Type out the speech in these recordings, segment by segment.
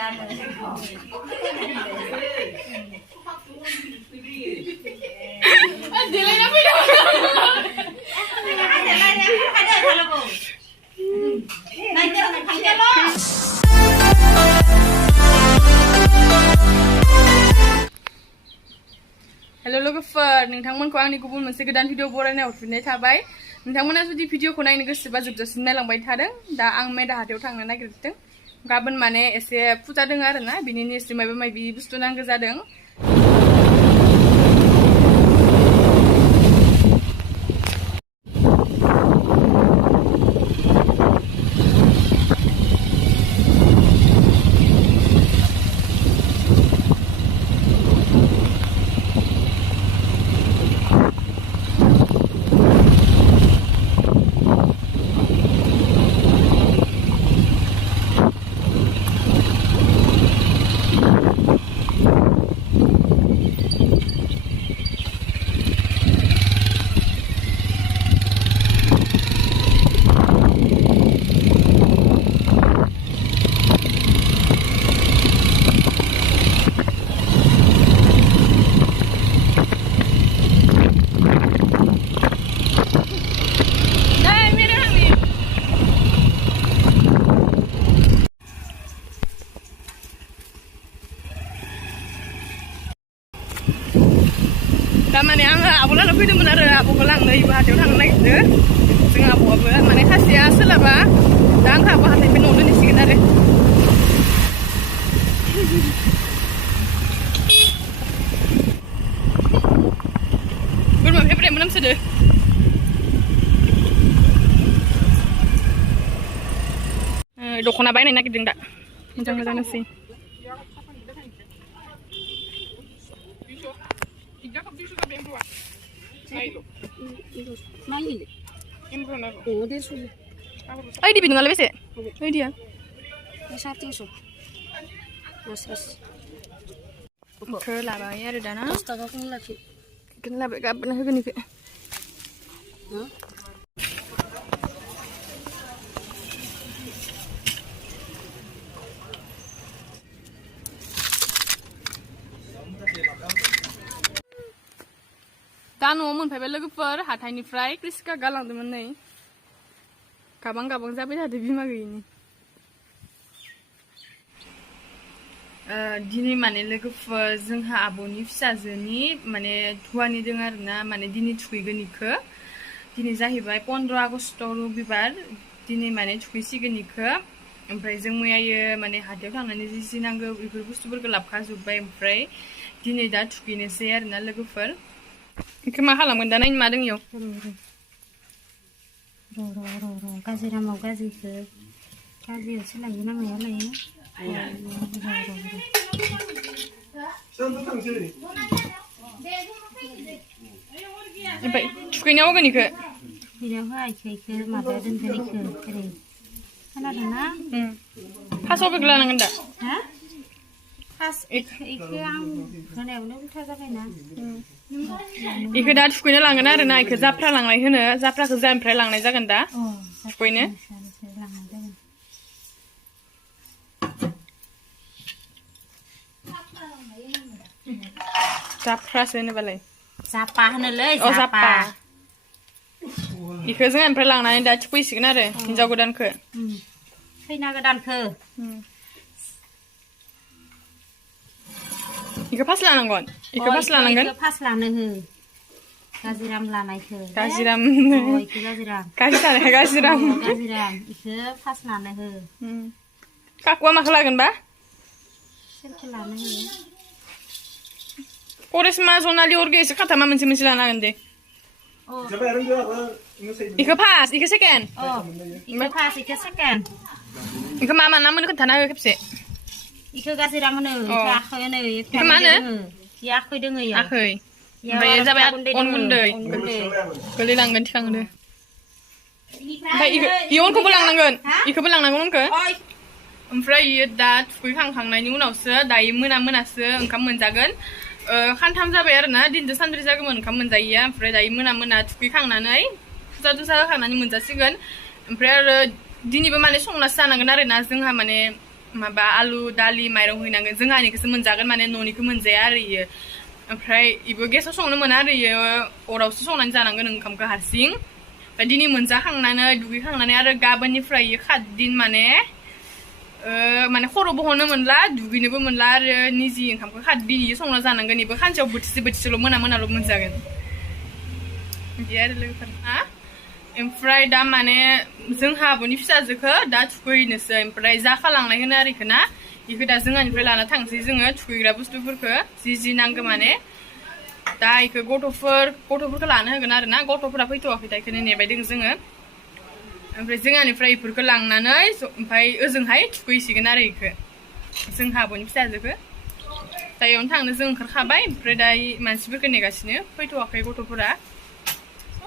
Halo logoफोर नोंथांमोनखौ आंनि गुबुन मोनसे गोदान भिडिअ बरायनायाव हरफिननाय थाबाय नोंथांमोना जुदि भिडिअखौ नायनो गोसोबा जोबजासिम नायलांबाय थादों दा आं मेदा हाथायाव थांनो नागिरदों गाबोन माने एसे फुजा दङ आरो ना बिनिनो एसे माबा माबि बुस्थु नांगौ जादों Tamane आङो आब'लानो फैदोंमोन आरो आब'खौ लांनो इबो हाथायाव थांनो नागिरदों जों आब'आबो माने सासेया सोलाबा दा आंखौ आब'आ हाथायनिफ्राय न'आव दोनहैसिगोन आरो बोरमा फेब्रेट मोनामसोदो दख'ना बायनो नागिरदों दा मोजां मोजां नोसै Ay, di pinungan lebih sih. Ay dia. Ke laba ya ada dana. Kan laba kapan aku ni ke? दा न'आव मोनफैबाय लोगोफोर हाथायनिफ्राय क्रिस्का गालांदोंमोन नै गाबां गाबां जाबाय थादों बिमा गैयिनि दिनै माने लोगोफोर जोंहा आब'नि फिसाजोनि माने धुवानि दङ आरोना माने दिनै थुखैगोन इखो दिनै जाहैबाय 15 आगस्ट रबिबार दिनै माने थुखैसिगोन इखो ओमफ्राय जों मैयायो माने हाथायाव थांनानै जि नांगौ बेफोर बुस्थुफोरखौ लाबोखाजोब्बाय ओमफ्राय दिनै दा थुखैनोसै आरोना लोगोफोर इखो मा खालामगोन दा नायनो मा दङ इयाव गाजिरामाव गाजिखौ गाजियावसो लायो ना मायाव लायो ओमफ्राय थुखैनायाव होगोन इखो थुखैनायाव होआ इखो माबायाव दोनगोन इखो ओरै खोनादोंना फार्स्टआव बेखौ लानांगोन दा हा फार्स्ट इखो आं होनायावनो उल्था जाबायना इखो दा थुखैनो लांगोन आरो ना इखो जाफ्रा लांनाय होनो जाफ्राखौ जानिफ्राय लांनाय जागोन दा थुखैनो जाफ्रासो होनोबालाय जापा होनोलै जापा इखो जोंनिफ्राय लांनानै दा थुखैसिगोन आरो हिन्जाव गोदानखौ खैना गोदानखौ इखो फास लानांगोन इखो फास लानांगोन इखो फास लानो हो गाजिराम लानायखौ गाजिराम इखो गाजिराम गाजिराम इखो फास लानो हो काकुआ माखौ लागोन बा सोरखौ लानो हो करिश्मा जनालि अर्गेसो खाथामा मोनसे लानो हागोन दे इखो फास इखो सेकेन्ड इखो फास इखो सेकेन्ड इखो मा नाम होनो खोन्थाना हो खेबसे इखो गाजिराम होनो इखो आखै होनो इखो मा होनो इ आखै दोङो इयाव आखै ओमफ्राय जाबाय अन गुन्दै गोलैलांगोन थिखांदो ओमफ्राय इयो अनखौबो लांनांगोन इखौबो लांनांगोन अनखौ ओमफ्राय इयो दा थुखैखांनायनि उनावसो दायो मोनासो ओंखाम मोनजागोन खानथाम जाबाय आरोना दिनजों सानब्रै जागौमोन ओंखाम मोनजायैया ओमफ्राय दायो मोना थुखैखांनानै फुजा होखांनानै मोनजासिगोन ओमफ्राय आरो दिनैबो माने संनासो जानांगोन आरोना जोंहा माने माबा आलु दालि माइरं हैनांगोन जोंहानिखौसो मोनजागोन माने न'निखौ मोनजाया आरो इयो ओमफ्राय इबो गेसाव संनो मोना आरो इयो अरावसो संनानै जानांगोन ओंखामखौ हारसिं ओमफ्राय दिनै मोनजाखांनानै दुगैखांनानै आरो गाबोननिफ्राय इयो 7 दिन माने माने खर'बो हनो मोनला दुगैनोबो मोनला आरो निजि ओंखामखौ 7 दिन इयो संना जानांगोन इबो खानसेयाव बोथिसेल' मोना मोनजागोन बिदि आरो लोगोफोरा ओमफ्राय दा माने जोंहा आब'नि फिसाजोखौ दा थुखैनोसै ओमफ्राय जाखालांनाय होनो आरो इखौ ना इखौ दा जोंहानिफ्राय लाना थांसै जोङो थुखैग्रा बुस्थुफोरखौ जि नांगौ माने दा इखौ गथ'फोरखौ लानो होगोन आरो ना गथ'फोरा फैथ'वाखै दा इखौनो नेबाय दों जोङो ओमफ्राय जोंहानिफ्राय इफोरखौ लांनानै ओमफ्राय ओजोंहाय थुखैसिगोन आरो इखौ जोंहा आब'नि फिसाजोखौ दा इयावनो थांनो जों ओंखारखाबाय ओमफ्राय दा मानसिफोरखौ नेगासिनो फैथ'वाखै गथ'फोरा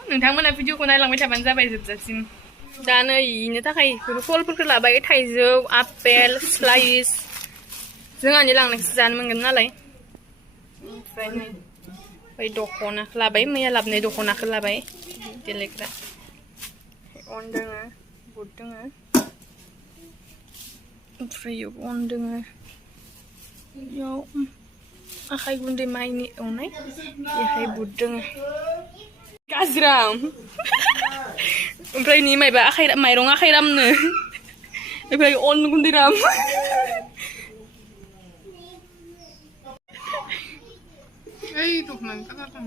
नोंथांमोना भिडिअखौ नायलांबाय थाबानो जाबाय जोबजासिम दा नै इनो थाखाय फलफोरखौ लाबाय थाइजौ आपेल स्लाइस जोंहानि लांनायखौसो जानो मोनगोन नालाय ओमफ्राय नै ओमफ्राय दख'नाखौ लाबाय मैया लाबोनाय दख'नाखौ लाबाय देलायग्रा अन दोङो बुट दोङो ओमफ्राय अन दोङो इयाव आखाइ गुन्दै माइनि एवनाय बेहाय बुट दोङो गाज्राम ओमफ्राय नि माइबा माइरं आखाइ रामनो ओमफ्राय अन गुन्दै राम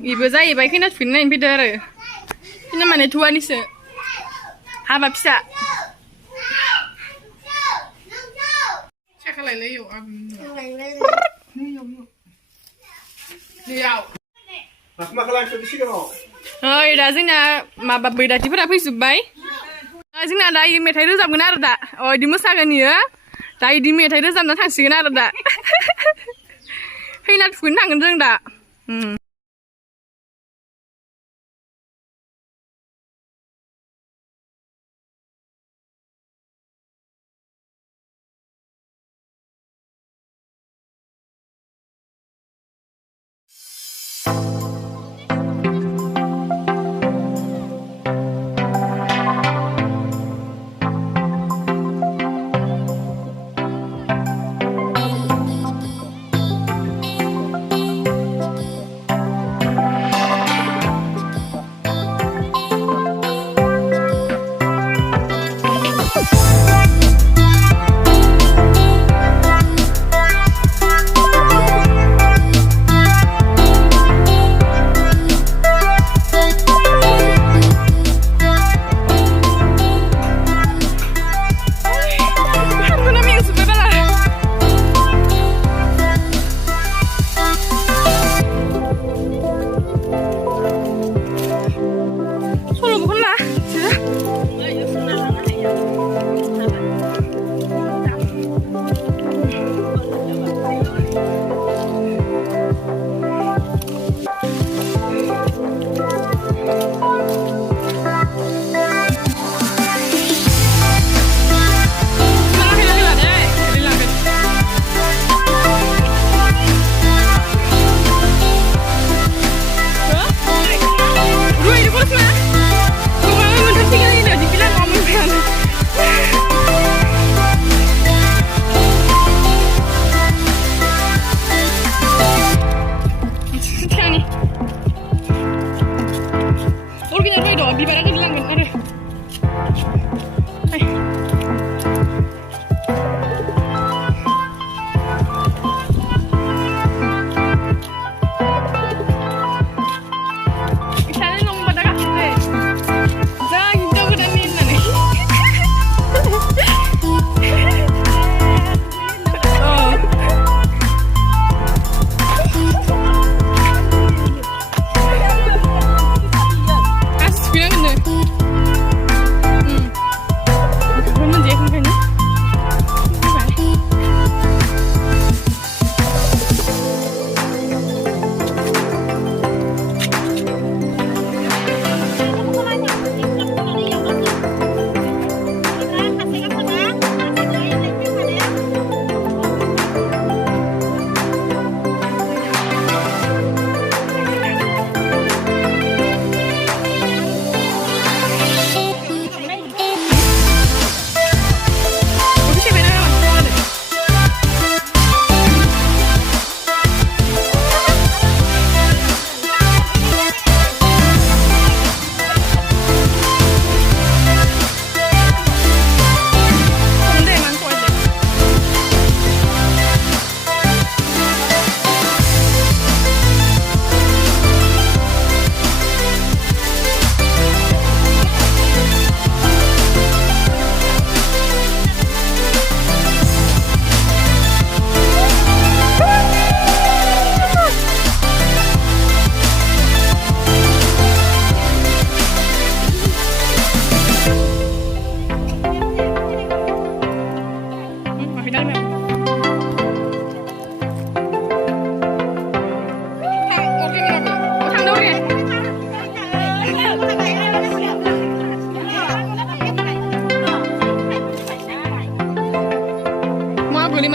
बेबो जाहैबाय खैना थुखैनो नायनो फैदो आरो खैना माने धुवानिसो हाबा फिसा ओइ दा जोंना माबा बैराथिफोरा फैजोब्बाय जोंना दा मेथाइ रोजाबगोन आरो दा इदि मोसागोन इयो दा इदि मेथाइ रोजाबना थांसिगोन आरो दा खैना थुखैनो थांगोन जों दा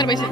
मारबायसो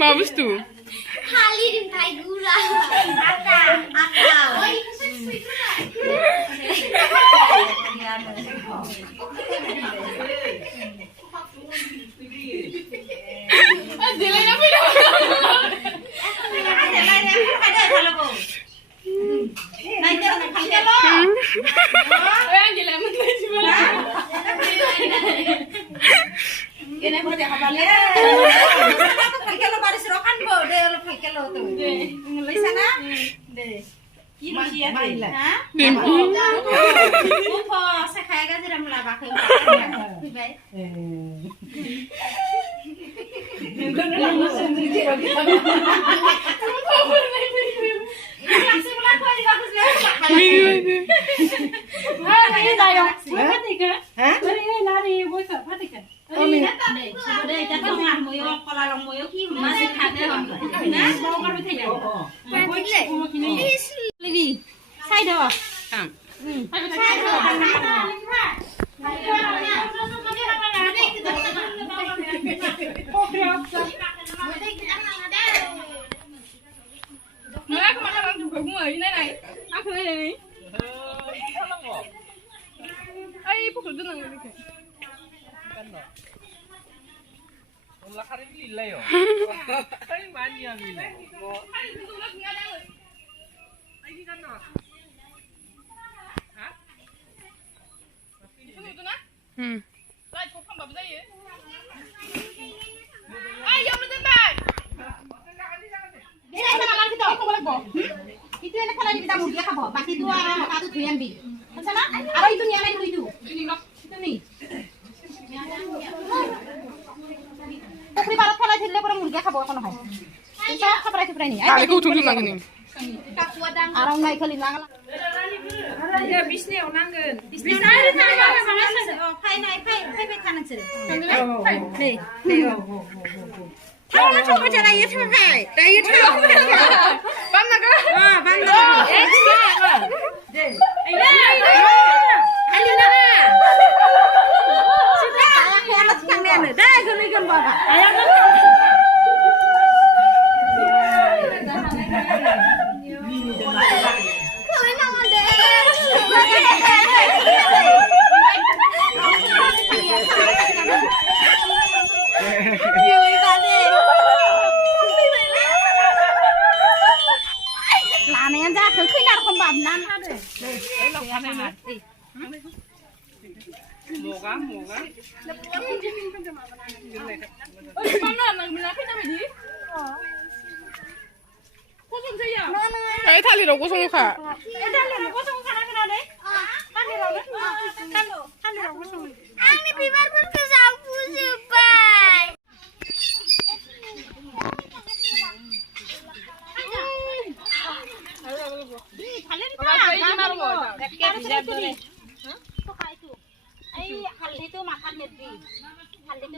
मा बुस्थु थालिर ओमफ्राय गुरा आटा देलायना फैदों आं गेलेयामोन Ini mau dia kabale. Kalau baris rokan bo, deh lo kalau tuh. Ngelih sana. Deh. Ini dia deh. Hah? Upo, saya kayak gak jeram lah pakai. Baik. Langsung laku aja bagus lah. Ini tayo. Mati ke? Hah? Ini lari bocah, mati ke? Ini sudah jatuh ngan moyo, kalau long moyo ki masih ada. Nah, mau kan betul ya? Lebih. Saya dah. Saya dah. Nah, kemana orang juga gue ini nih? Aku ini. Ay, pukul dulu nang ini. Wala ka rin lila yun. Ay, mani ang lila. Ay, tulog nga lang. Ay, di ka na. Ha? Sunod na? Ay, kung ba ba yun? Ay, yung mga bag! Ini sama lagi tuh. Aku boleh boh. Itu enak kalau kita mau dia kabo. Pasti itu satu tuh yang bi. Sana? Apa itu nih yang itu? Ini loh. Itu nih. Pokoknya barat kalau jadi lepas murga kabo kono hai. Itu apa itu berani? Kali kau tunggu lagi nih. Arang naik kali lang. Ya, bisnya onangan. Bisnya onangan. Oh, pai naik pai kanan sih. Nih. 저는 정말 잘 이해 참가해. 나 이해 참가해. 만나가. 만나. 네. 아니 나. 진짜 나 하나 장난해. 나 그거 이건 봐봐. 그왜 나만데? 나는 이제 그 그냥 건 밥난 하래. 뭐가? Đấy thà thì đâu có xong cả. Ani bibar pun kesapu sepai. হালধিটো মাথাত নেবি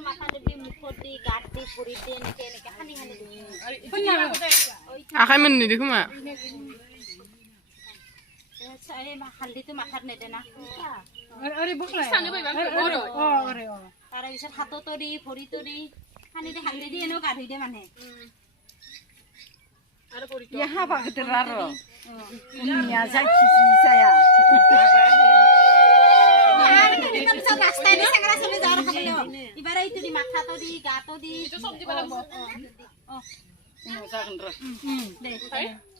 মাথাত নেবি মুখত দি গাত দি ভৰিত দি এনেকে সানি দিবি আখাই মানে দেখো মা হালধিটো মাথাত নেদে না তাৰে পিছত হাততো দি ভৰিতো দি সানি দি হালধি দি এনেও গা ধুই দিয়ে মানে রাস্তায় চেঙেৰা চলি যাওঁ খাবলৈ ইবাৰ এইটো দি মাথাটো দি গাটো দি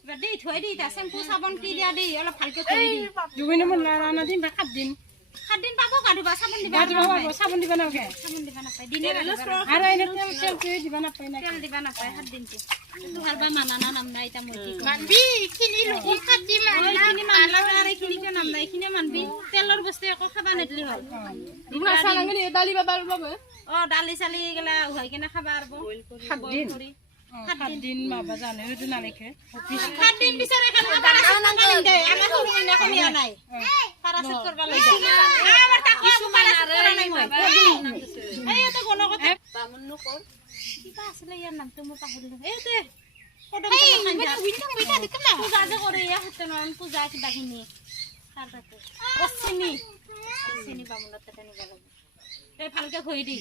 এবার দি থৈ দি তা শ্যাম্পু সাবন কি দিয়া দি অলপ ভালকে থৈ দি দুগুণে মন না দিন বা 7 দিন 7 দিন পাবো গা ধুবা সাবন দিবা সাবন দিবা নাগে সাবন দিবা নাপায় দিনে আৰু এনে তেল দিবা নাপায় না তেল দিবা নাপায় 7 দিন তো হারবা মানানা নাম নাই তা মই কি Mandi kini lu khadi mana? খিনি মানলা আর খিনি কে নাম নাই খিনি মানবি তেলৰ বস্তু একো খাবা নেদলি হল Dina salangan ni dali babal baba. ও ডালি চালি গলা উহাই কেনে খাবা আরবো 7 দিন 7 দিন মাবা জানে হয়তো না লেখে 7 দিন পিছরে খাবা পারাসুট দে আমার কোনো না কমিয়া নাই পারাসুট করবা লই যা আমার টাকা পারাসুট করা নাই মই এই তো কোনো কথা বামুন নকর কিবা আসলে ইয়ার নাম তো মই পাহৰিলো এইতে কদম খাঞ্জা উইন্টাং বিটা দিক না পূজা যে করে ইয়া হতে নন পূজা কিবা কিনি তারপরে অসিনি বামুনত তেটা নিবা লাগে এই ভালকে খই দি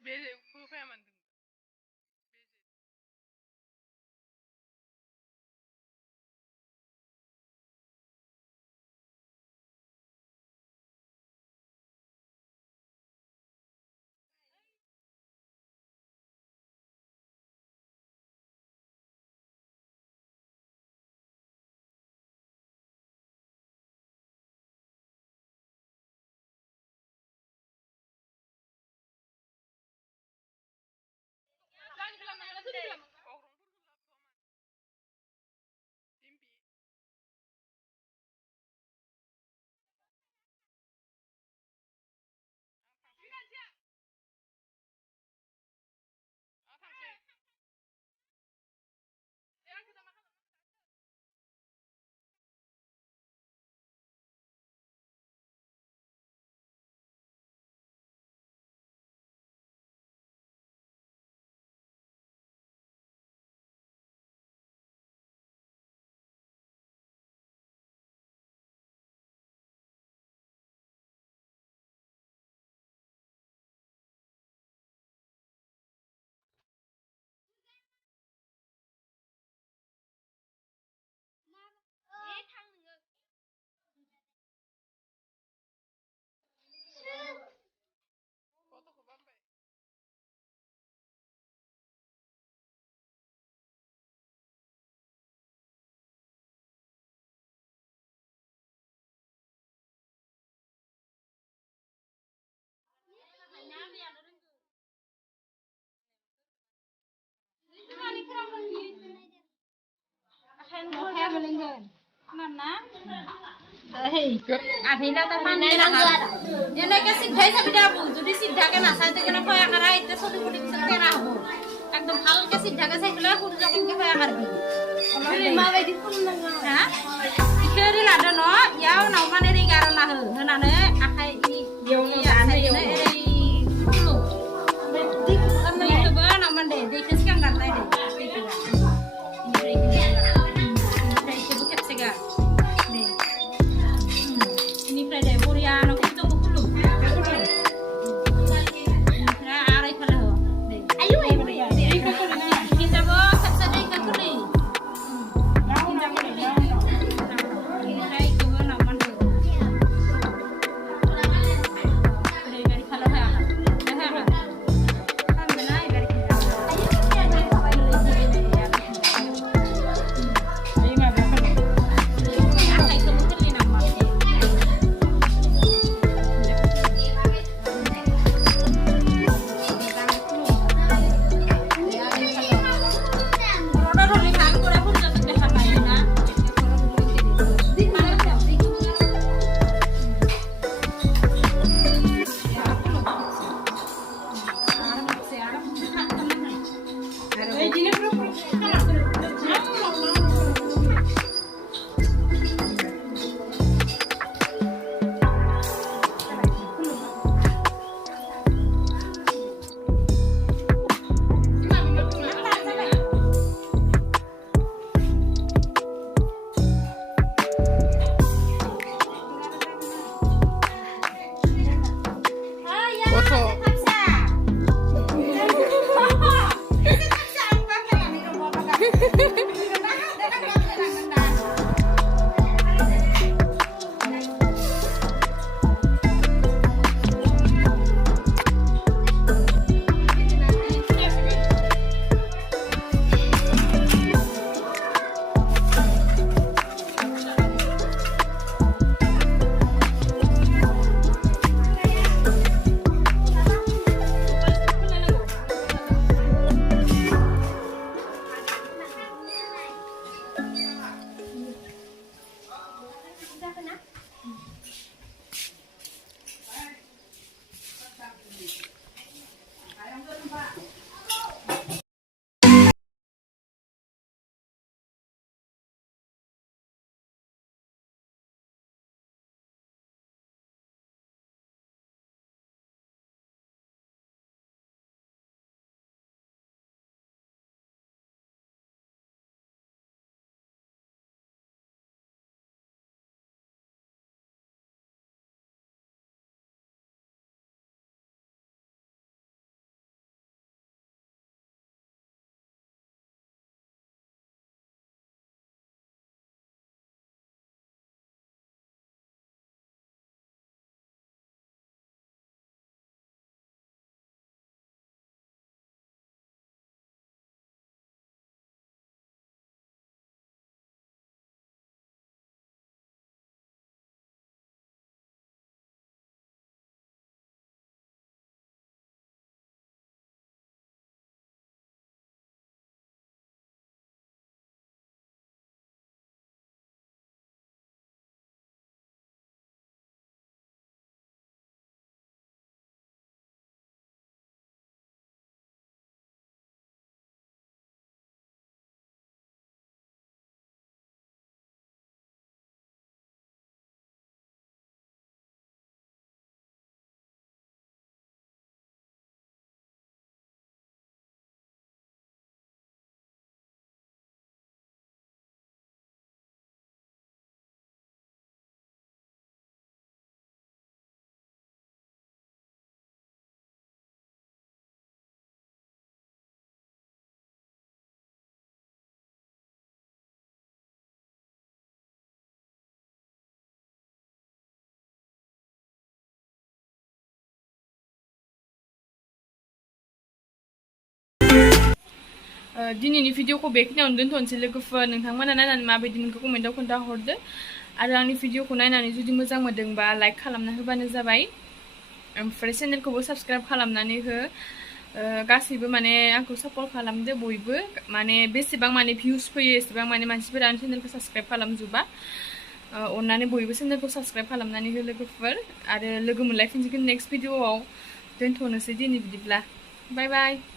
Beze ku faman. এনেকে সিধাই যাবি দাবু যদি সিধাকে নাচাইতে কেনে ফয়া করা ইতে ছোট ফুটি পিছন তেরা হবো একদম ভালকে সিধাকে চাইলে ফুট যখনকে ফয়া করবি মা বাইদি কোন না হ্যাঁ ইকেরি লাদে ন ইয়াও নাও মানে রে গারা না হনানে আখাই ই ইয়ো জানে এই दिनैनि भिडिअखौ बेखिनियावनो दोनथ'नोसै लोगोफोर नोंथांमोना नायनानै माबायदि मोनखो कमेन्टआव खोन्थाहरदो आरो आंनि भिडिअखौ नायनानै जुदि मोजां मोनदोंबा लाइक खालामना होबानो जाबाय ओमफ्राय चेनेलखौबो साबस्क्राइब खालामनानै हो गासैबो माने आंखौ सापर्ट खालामदो बयबो माने बेसेबां माने भिउस फैयो एसेबां माने मानसिफोरा आंनि चेनेलखौ साबस्क्राइब खालामजोबा अननानै बयबो चेनेलखौ साबस्क्राइब खालामनानै हो लोगोफोर आरो लोगो मोनलायफिनसिगोन नेक्स्ट भिडिअआव दोनथ'नोसै दिनै बिदिब्ला बाय बाय